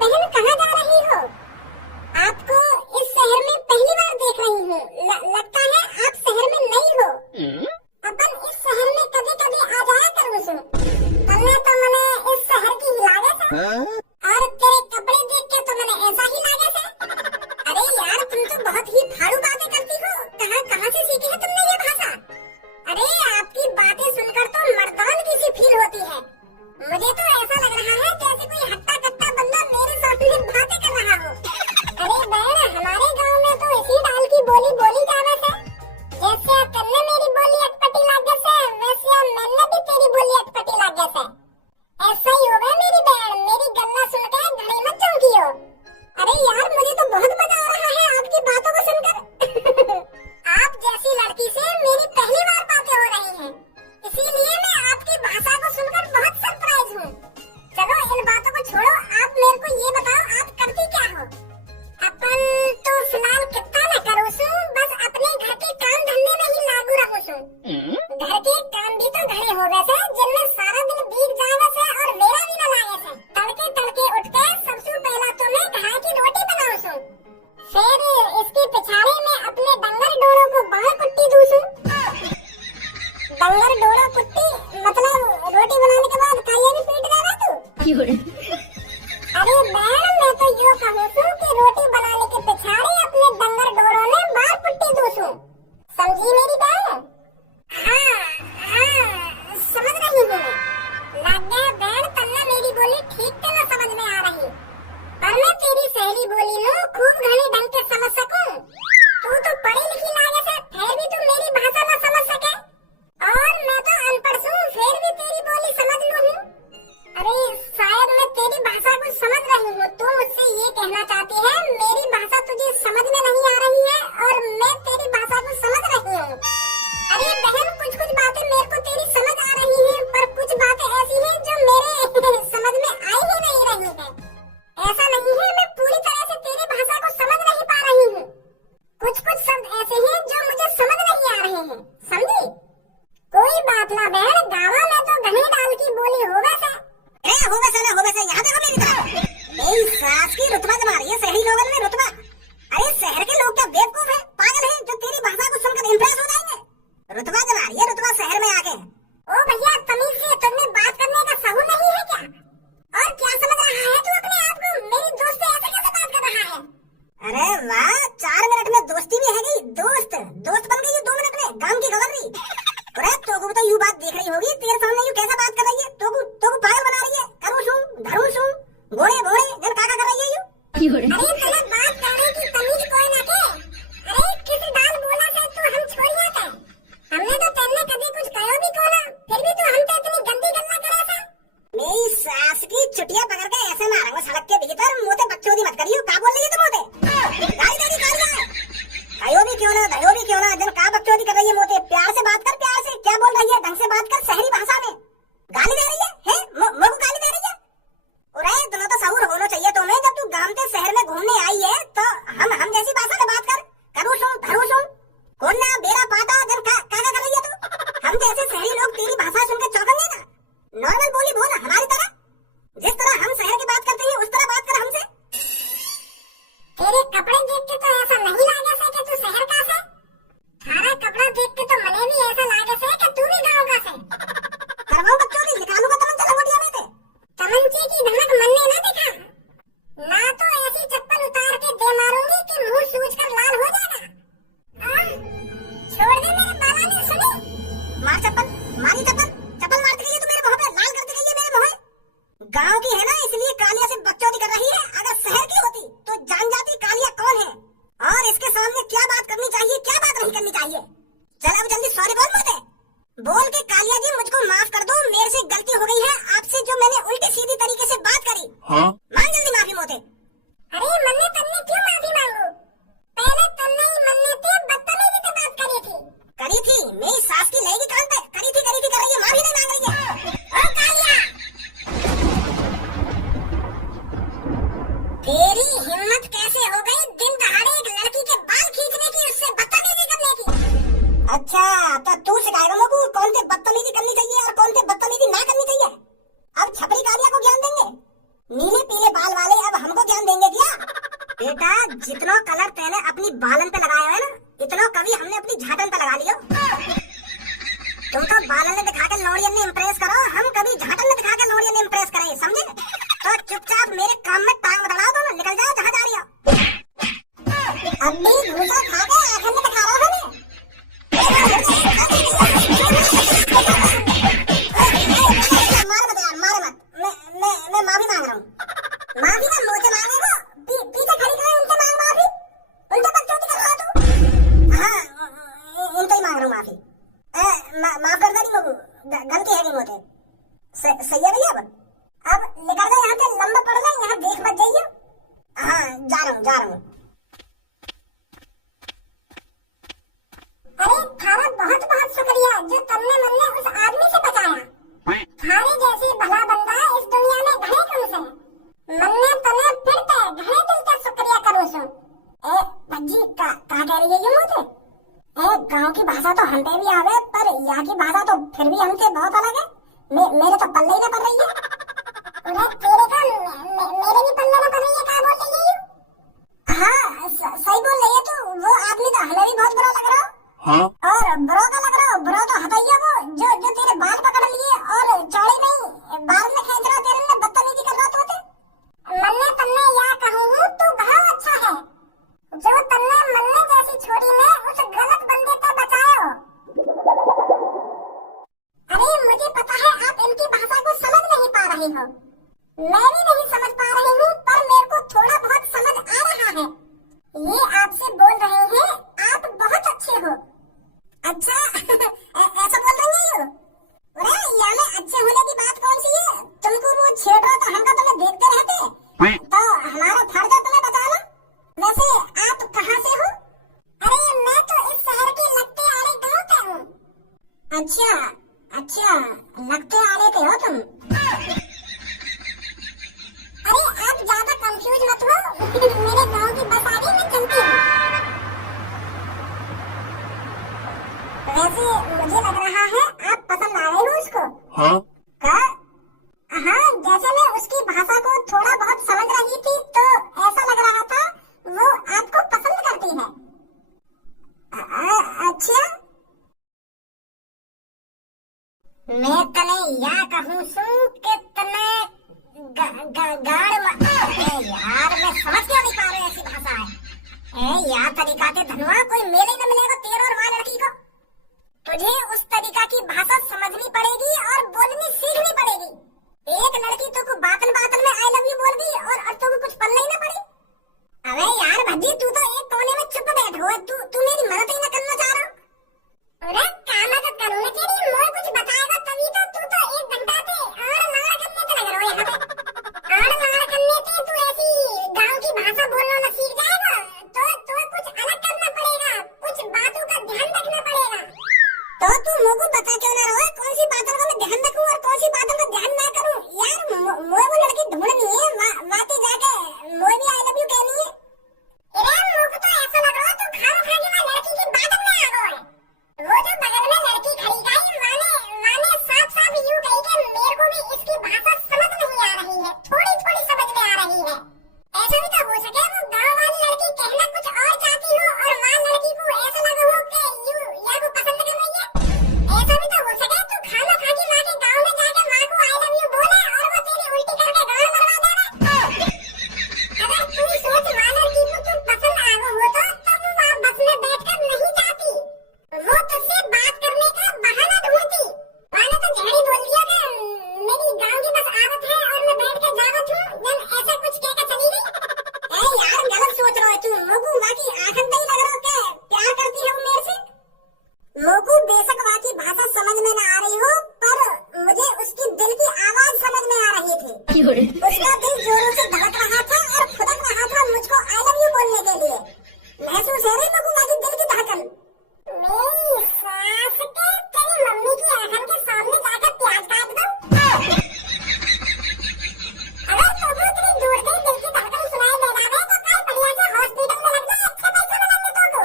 बहन कहाँ जा रही हो? आपको इस शहर में पहली बार देख रही हूँ। लगता है आप शहर में नई हो। अपन इस शहर में कभी कभी आ जाया करूँ सु। तन्ने तो मने इस शहर की ही लागत है। और तेरे कपड़े देख के तो मने ऐसा ही लागत है। अरे यार तुम तो बहुत ही फाड़ू बातें करती हो। कहाँ से सीखी है तुमने ये भाषा? अरे आपकी बातें सुनकर तो मर्दानगी सी फील होती है। मुझे तो ऐसा लग रहा है जैसे कोई हट्टा कट्टा बंदा मेरे सामने बातें कर रहा हो। अरे बहन हमारे गांव में तो इसी डाल की बोली बोली जावत है। जैसे तन्ने मेरी बोली अटपटी लागत है वैसे मैंने भी तेरी बोली अटपटी लागत है। ऐसा ही होगा मेरी बहन। मेरी गल्ला सुनकर घड़ी मत चौंकियो। अरे यार मुझे तो बहुत मजा आ रहा है आपकी बातों को सुनकर। आप जैसी लड़की से मेरी पहली बार बातें हो रही हैं। इसीलिए मैं आपकी भाषा को सुनकर बहुत सरप्राइज हूँ। चलो इन बातों को छोड़ो। आप मेरे को ये बताओ आप करती क्या हो? अपन तो फिलहाल कितना न करो सु, बस अपने घर के काम धंधे में ही लागू रहो सु। घर के काम भी तो घरे हो गए थे जिनमें सारा दिन बीत जावे से और वेला भी न लागे से। तड़के तड़के उठकर सबसे पहला तो मैं घाय की रोटी बनाऊं सु। फिर इसके पिछाड़े में अपने डंगर डोरों को बाहर कुट्टी दूं सु। डंगर डोरा कुट्टी मतलब रोटी बनाने के बाद कालिया भी पीट देगा तू। अरे बहन मैं तो यो कहूँ सु कि रोटी बनाने के पिछाड़े अपने डंगर डोरों में बाहर कुट्टी दूं सु। समझी मेरी बहन? हाँ समझ रही हूँ मैं। लग गया बहन तन्ना मेरी बोली ठीक से न समझ में आ रही, पर मैं तेरी सहेली बोली नो खूब घने ढंग से समझ सकूं। तू तो पढ़ी लिखी लागे से फिर भी तू मेरी भाषा न समझ सके और मैं तो अनपढ़ हूँ फिर भी तेरी बोली समझ लूँ हूँ। अरे शायद मैं तेरी भाषा को समझ रही हूँ। तू मुझसे ये कहना चाहती है मेरी भाषा तुझे समझ में नहीं आ रही है और मैं तेरी भाषा को समझ रही हूँ। अरे बहन कुछ बातें मेरे को तेरी समझ आ रही हैं, पर कुछ बातें ऐसी हैं जो मेरे समझ में आई ही नहीं रही है। ऐसा नहीं है मैं पूरी तरह से तेरी भाषा को समझ नहीं पा रही हूँ। कुछ शब्द ऐसे हैं जो मुझे समझ नहीं आ रहे हैं। समझी? कोई बात ना बहन, गाँव में तो घने डाल की बोली होवे से। होवे से यहाँ देखो मेरी तरफ। मेरी सास की रुतबा जमा रही है शहरी लोगों में रुतबा। अरे शहर के लोग क्या बेवकूफ है, पागल है जो तेरी भाषा को सुनकर इम्प्रेस हो जाएंगे? रुतबा जमा रही है रुतबा शहर में आके। ओ भैया तमीज से तुमने बात करने का सहू नहीं है क्या? और क्या समझ रहा है तू अपने आप को? मेरी दोस्त से ऐसे कैसे बात कर रहा है? अरे वाह 4 मिनट में दोस्ती भी है गई। दोस्त बन गई 2 मिनट में गांव की खबर भी। अरे तो यू बात देख रही होगी तेरे सामने यू कैसा बात कर रही है? तो पागल बना रही है। धरूसू घोड़े जन काका कर रही है यू। अरे तेरे बात करने की तमीज कोई ना के। अरे किस डाल बोला से तू हम छोड़िया के? हमने तो तेने कभी कुछ कहो भी कोना, फिर भी तू हम पे इतनी गंदी गल्ला करे था। मेरी सास की चुटिया पकड़ के ऐसे मारूंगा सड़क के भीतर। मोते बकचोदी मत करियो। का बोल रही है तू मोते? गाली दे दी कहो भी क्यों ना जन का बकचोदी कर रही है मोते? प्यार से बात कर, प्यार से। क्या बोल रही है? ढंग से बात कर शहरी भाषा में। गाली दे रही है मुझको गाली दे रही है? अरे तुम्हें तो सहूर होना चाहिए तुम्हें। जब तू गांव से शहर में घूमने आई है तो हम जैसी भाषा में बात कर। धरूसू कौन ना बेरा पाता जन का कर रही है तू? हम जैसे शहरी लोग तेरी भाषा सुनकर चौंकेंगे ना। नॉर्मल बोली बोल हमारी तरह। जिस तरह हम शहर की बात करते हैं उस तरह बात कर हमसे। तेरे कपड़े देख के तो ऐसा नहीं लगा से कि तू शहर का से। थारा कपड़ा देख के तो मने भी ऐसा लगा से कि तू भी गांव का से। करवाऊं बकचोदी, निकालूंगा तमंचा लंगोटिया में से। तमंचे की धमक मनने ना दिखा ना तो ऐसी चप्पल उतार के दे मारूंगी कि मुंह सूज कर लाल हो जाएगा। छोड़ दे मेरे बाला ने सुनी। मार चप्पल मारती रही है तू मेरे मुंह पे, लाल करती रही है मेरे मुंह। गांव की है ना इसलिए कालिया से बकचोदी कर रही है। अगर शहर की होती तो जान जाती कालिया कौन है और इसके सामने क्या बात करनी चाहिए क्या बात नहीं करनी चाहिए। चल अब जल्दी सॉरी बोल मोते। बोल के कालिया जी मुझको माफ कर दो, मेरे से गलती हो गई है आपसे जो मैंने उल्टी सीधी तरीके से बात करी। मांग जल्दी माफी मोते। अरे मन्ने तन्ने क्यों माफी मांगू? पहले तन्ने ही मन्ने थे बदतमीजी से बात करी थी। मेरी सास की लेगी कान पे। करी थी कर रही है, माफी नहीं मांग रही है। ओ कालिया तेरी हिम्मत कैसे हो गई दिन दहाड़े एक लड़की के बाल खींचने की, उससे बदतमीजी करने की? अच्छा तो तू सिखाएगा मुझको कौन से बदतमीजी करनी चाहिए और कौन से बदतमीजी ना करनी चाहिए। अब छपरी कालिया को ज्ञान देंगे। नीले पीले बाल वाले अब जितना कलर तैने अपनी बालन पे लगाया है ना, इतना कभी हमने अपनी झाटन पे लगा लियो। तुम तो बालन ने दिखा के लौड़ियन ने इम्प्रेस करो, हम कभी झाटन ने दिखा के लौड़ियन ने इम्प्रेस करें, समझे? तो चुपचाप मेरे काम में टांग बढ़ा दो ना, निकल जाओ जहाँ जा रही हो। अब भी घूसा खा के आखिर में दिखा रहा हूँ हमें। मार मत यार, मार मत। मैं माफी मांग रहा हूँ। माफी का मुझे मांगेगा, पीछे खड़ी रहे, उनसे मांग माफी। उनसे बकचोदी कर रहा तू। हाँ, उनसे ही मांग रहा हूँ माफी। माफ कर दे मगू, गलती है मुझे। सही है भैया। अब निकल जाए यहाँ से, लंबा पड़ जाए, यहाँ देख मत जाइए। हाँ, जा रहा हूँ। अरे थारा बहुत बहुत शुक्रिया जो तुमने मुझे उस आदमी से बचाया। थारे जैसी भला बंदा इस दुनिया में घने कम से। मन्ने तने फिर ते घने दिल का शुक्रिया करूँ सो। ए भज्जी कहाँ कह रही है ये मुझे? ए गांव की भाषा तो हम पे भी आवे, पर यहाँ की भाषा तो फिर भी हमसे बहुत अलग है। मेरे तो पल्ले ही ना पड़ रही है। उन्हें तेरे का मेरे भी पल्ले ना पड़ रही है, क्या बोल रही है? हाँ सही बोल रही है तू। वो आदमी तो हमें भी बहुत बुरा लग रहा है। हाँ? और ब्रो का लग रहा हो, ब्रो तो हटाइए वो जो तेरे बाल पकड़ लिए और चौड़ी नहीं बाल में खींच रहा, तेरे ने बदतमीजी कर रहा तो मन्ने तन्ने या कहूँ तू बहुत अच्छा है जो तन्ने मन्ने जैसी छोरी ने उस गलत बंदे को बचाया। अरे मुझे पता है आप इनकी भाषा को समझ नहीं पा रही हो, मैं भी नहीं समझ पा रही हूँ, पर मेरे को थोड़ा बहुत समझ आ रहा है। ये आपसे बोल रहे हैं आप बहुत अच्छे हो। अच्छा ऐसा बोल रही है? अरे यहाँ में अच्छे होने की बात कौन सी है? तुमको वो छेड़ रहा था, हम तुम्हें देखते रहते तो हमारा फर्ज है तुम्हें बताना। वैसे आप कहाँ से हो? अरे मैं तो इस शहर के लगते आले गाँव का हूँ। अच्छा लगते आले के हो तुम? अरे आप ज्यादा कंफ्यूज मत हो, मेरे गाँव की बस आ गई, मैं चलती हूँ। वैसे मुझे लग रहा है आप पसंद आ रहे हो उसको। हाँ? हाँ, जैसे मैं उसकी भाषा को थोड़ा बहुत समझ रही थी तो ऐसा लग रहा था वो आपको पसंद करती है। अच्छा, मैं तने या कहूँ सू कि तने गाड़ यार मैं समझ क्यों नहीं पा रहा ऐसी भाषा है। यार तरीका के धनवा कोई मेले न मिलेगा तेरे और वहाँ लड़की को। तुझे उस तरीका की भाषा समझनी पड़ेगी और बोलनी सीखनी पड़ेगी। एक लड़की तो को बातन में आई लव यू बोल दी और तो कुछ पल्ले ही ना पड़ी। अबे यार भज्जी तू तो एक कोने में चुप बैठ हो, तू मेरी मदद ही ना करना चाह रहा। अरे क्या मदद करूँ मैं तेरी? मैं कुछ बताएगा तभी तो तू तो 1 घंटा से और लाड़ करने पे लग रहा है यहाँ पे। और लाड़ करने पे तू ऐसी गाँव की भाषा बोलना ना सीख जाएगा तो कुछ अलग करना पड़ेगा, कुछ बातों का ध्यान रखना पड़ेगा। तो तू मुझको बता क्यों ना रहा है कौन सी बातों का मैं ध्यान रखूं और कौन सी बातों का ध्यान ना करूं? यार मोए वो लड़की ढूंढनी है, वाते जाके मोए भी आई लव यू कहनी है। अरे मुझको तो ऐसा लग रहा है तू खाना खाने वाली लड़की की बात में आ गया है। वो जो बगल में लड़की खड़ी गई माने साफ यूं कही कि मेरे को भी इसकी भाषा समझ नहीं आ रही है, थोड़ी समझ में आ रही है। ऐसा भी तो हो सके वो गाँव वाली लड़की कहना कुछ और चाहती हो और वहाँ लड़की को ऐसा लगा हो कि यूं या वो पसंद कर रही है। ऐसा भी तो हो सके तू खाना खा के माँ के गाँव में जाके माँ को आई लव यू बोले और वो तेरी उल्टी करके गाँव मरवा देवे। अगर तू सोच माँ लड़की को तू पसंद आ गो हो तो वो वहाँ बस में बैठकर नहीं चाहती, वो तुझसे बात करने का बहाना ढूंढती। माने तो झगड़ी बोल दिया कि मेरी गाँव की बस आदत है और मैं बैठ कर जावत हूँ, जब ऐसा कुछ कहकर चली गई। यार गलत सोच रहा है तू, मोकू बाकी आखिर नहीं लग रहा क्या प्यार करती है वो मेरे से। मोकू बेशक बाकी भाषा समझ में न आ रही हो, पर मुझे उसकी दिल की आवाज समझ में आ रही थी। उसका दिल जोरों से धड़क रहा था और फुदक रहा था मुझको आई लव यू बोलने के लिए। महसूस है नहीं मोकू बाकी दिल की धड़कन? मेरी सास के तेरी मम्मी की आंखों के सामने जाकर प्याज काट दूं? अगर तुझे इतनी दूर से दिल की धड़कन सुनाई दे रहा है तो कल बढ़िया से हॉस्पिटल में लग जा, अच्छे पैसे मिलेंगे तुमको।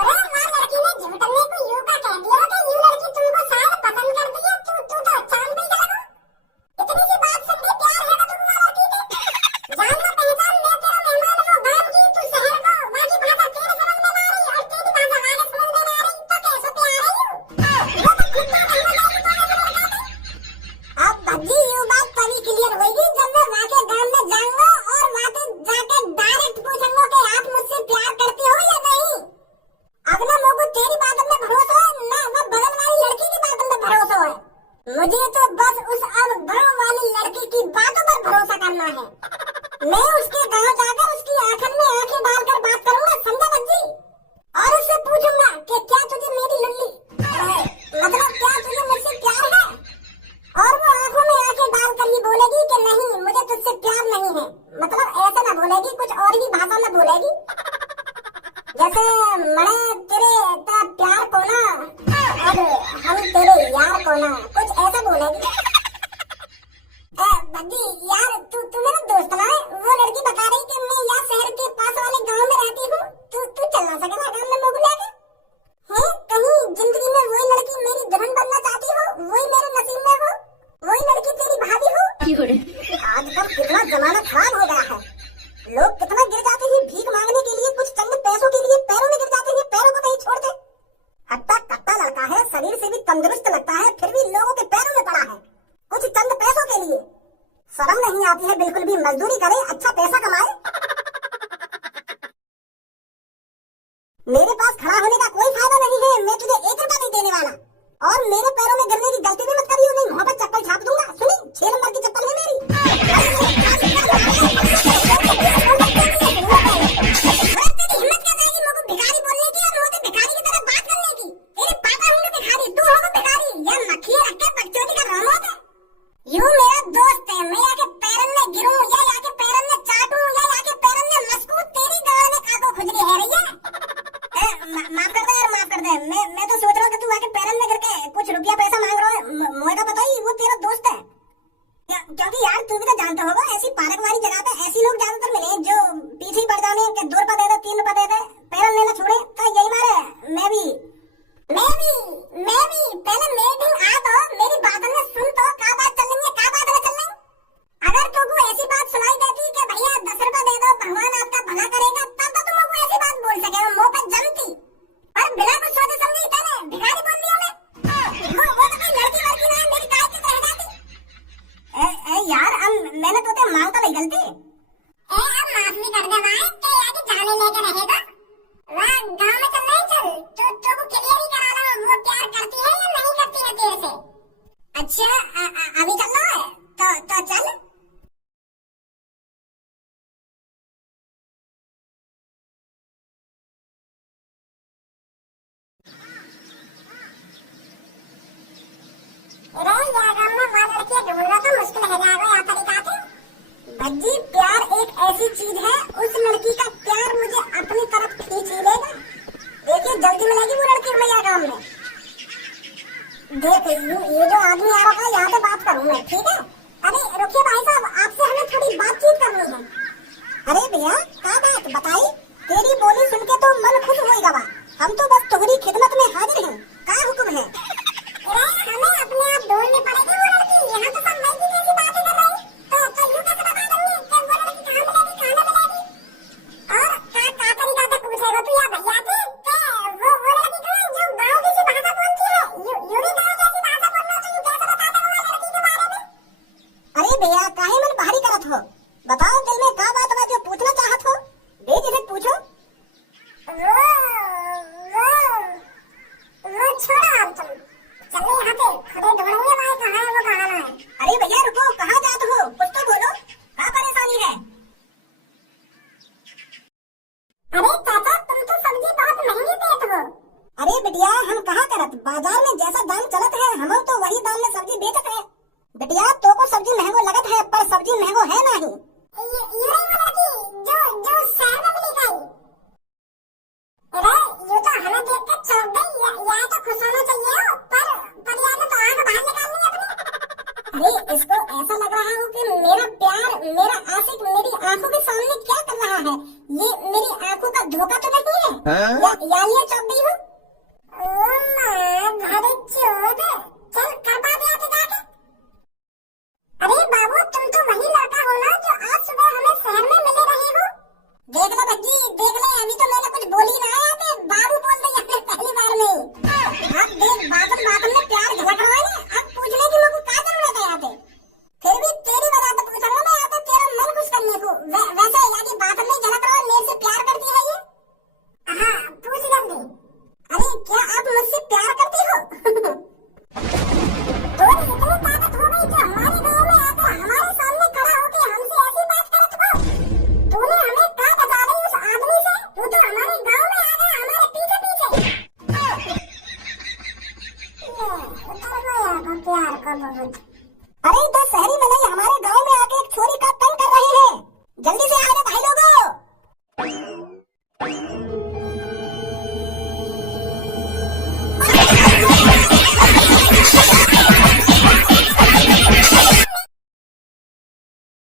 अरे वहाँ लड़की ने झूठने को यूं का कह दिया कि यूं लड़की तुमको शायद पसंद करती है, तू तो चांद पे चला गया। इतनी सी बात सुन के प्यार है ना तुम लड़की होना, कुछ ऐसा बोलेगी। बद्दी यार, तू मेरा दोस्त ना है। वो लड़की बता रही कि मैं यहाँ शहर के पास वाले गांव में रहती हूँ, तू चल ना सकेगा गांव में मोगू लेके? है कहीं जिंदगी में वही लड़की मेरी दुल्हन बनना चाहती हो, वही मेरे नसीब में हो, वही लड़की तेरी भाभी हो? आजकल कितना जमाना खराब हो गया है, लोग कितना गिर जाते हैं भीख मांगने के लिए, कुछ चंद पैसों के लिए पैरों में गिर जाते हैं, पैरों को नहीं छोड़ते। हट्टा कट्टा लड़का है, शरीर से भी तंदुरुस्त लगता है, फिर भी लोगों के पैरों में पड़ा है कुछ चंद पैसों के लिए। शर्म नहीं आती है बिल्कुल भी? मजदूरी करे, अच्छा पैसा कमाए। मेरे पास खड़ा होने का कोई फायदा नहीं है, मैं तुझे 1 रुपया नहीं देने वाला, और मेरे पैरों में गिरने की गलती भी मत करियो, नहीं मुंह पर चप्पल छाप दूंगा। सुनी, 6 नंबर की चप्पल है मेरी। भिखारी बोलने की और मुझे भिखारी की तरह बात करने की। तेरे पापा होंगे भिखारी, तू होगा भिखारी, या मक्खी रख के बकचोदी का राम होगा। यूं मेरा दोस्त है, मैं आके पैरन में गिरूं या आके पैरन में चाटूं या आके पैरन में मस्कूं, तेरी गाल में काको खुजली है रही है। माफ कर दे यार, माफ कर दे। मैं तो सोच रहा हूँ कि तू आके पैरन में गिर के कुछ रुपया पैसा मांग रहा है, मुझे तो पता ही वो तेरा दोस्त है। क्योंकि यार तू भी तो जानता होगा, ऐसी पार्क वाली जगह पे ऐसी लोग ज्यादातर मिले जो पीछे ही पड़ जाने के 2 रुपया दे दे, 3 रुपया दे दे, पैरन लेना छोड़े। तो यही मारे मैं भी पहले मीटिंग आ तो मेरी बात में सुन तो का बात चल रही है, का बात चल रही। अगर तुमको ऐसी बात सुनाई देती कि भैया 10 रुपया दे दो, भगवान आपका भला करेगा, तब तो तुमको ऐसी बात बोल सके, मुंह पे जमती। और बिना कुछ सोचे समझे तूने भिखारी बोल दिया मैं। वो तो कोई लड़की वड़की ना है, मेरी गाय की तरह जाती। यार मैंने तो ते मांगता नहीं गलती। अब माफी कर दे भाई, के आगे जाने लेके रहेगा। वहाँ गांव में चल रहे चल, तो को क्लियर ही करा लो, वो प्यार करती है या नहीं करती है तेरे से। अच्छा अभी चल रहा है तो चल। ढूंढना तो मुश्किल है यहाँ तरीका थे। भज्जी प्यार एक ऐसी चीज है, उस लड़की का प्यार मुझे अपनी तरफ खींच ही लेगा। देखिए जल्दी मिलेगी वो लड़की भैया गाँव में। देख ये जो आदमी आ रहा है, यहाँ पे बात करूँ मैं, ठीक है? अरे रुकिए भाई साहब, आपसे हमें थोड़ी बातचीत करनी है। अरे भैया क्या बात बताई? तेरी बोली सुन के तो मन खुश हो गया। हम तो बस तुम्हारी खिदमत में हाजिर हैं, क्या हुक्म है? हमें अपने आप ढूंढनी पड़ेगी वो लड़की, यहाँ तो सब नई जैसी बातें कर रही। तो यूं कैसे बता देंगे कि वो लड़की कहाँ मिलेगी, कहाँ मिलेगी? और का तरीका से पूछेगा तू या भैया थे कि वो लड़की कहाँ है जो गाँव जैसी भाषा बोलती है? यूं भी गाँव जैसी भाषा बोलना, तो यूं कैसे बता देगा वो लड़की के बारे में? अरे भैया काहे मन भारी करत हो? बताओ दिल में क्या बात है जो पूछना चाहत हो, बेझिझक पूछो। वो छोड़ो अब तुम, चलो यहाँ पे खुदे ढूंढेंगे भाई कहाँ है वो, कहाँ ना है। अरे भैया रुको, कहाँ जाते हो? कुछ तो बोलो, क्या परेशानी है? अरे चाचा तुम तो सब्जी बहुत महंगी देते हो। अरे बिटिया हम कहाँ करत, बाजार में जैसा दाम चलत है हम तो वही दाम में सब्जी बेचत है। बिटिया तो को सब्जी महंगो लगत है, पर सब्जी महंगो है नहीं। जो शहर में मिली गई। अरे ये तो हमें देख कर चौंक गई, या तो खुश होना चाहिए, पर यार तो आंख बाहर निकालनी है अपनी। अरे इसको ऐसा लग रहा है कि मेरा प्यार, मेरा आशिक मेरी आंखों के सामने क्या कर रहा है। ये मेरी आंखों का धोखा तो नहीं है? या ये चौंक गई हूँ? चल कर पा दिया तो जाके। अरे बाबू तुम तो वही लड़का हो ना जो आज सुबह हमें शहर में मिले रहे हो। देख लो भज्जी देख ले, अभी तो मैंने कुछ बोली ना आया थे, बाबू बोल रही है पहली बार में। अब देख बात में प्यार झलक रहा है, अब पूछने की मुझको क्या जरूरत है यहाँ पे? फिर भी तेरी वजह से पूछ रहा हूँ मैं यहाँ पे, तेरा मन खुश करने को। वैसे यहाँ बात में झलक रहा है, मेरे से प्यार करती है ये? हाँ पूछ जल्दी। अरे क्या आप मुझसे प्यार करती हो? तो इतनी ताकत हो गई जो हमारे गाँव में आकर हमारे सामने खड़ा होकर हमसे ऐसी बात करत हो? तूने हमें क्या बता रही उस आदमी से? तू तो हमारे गांव में आ गया हमारे पीछे पीछे। उतर गया प्यार का बहुत।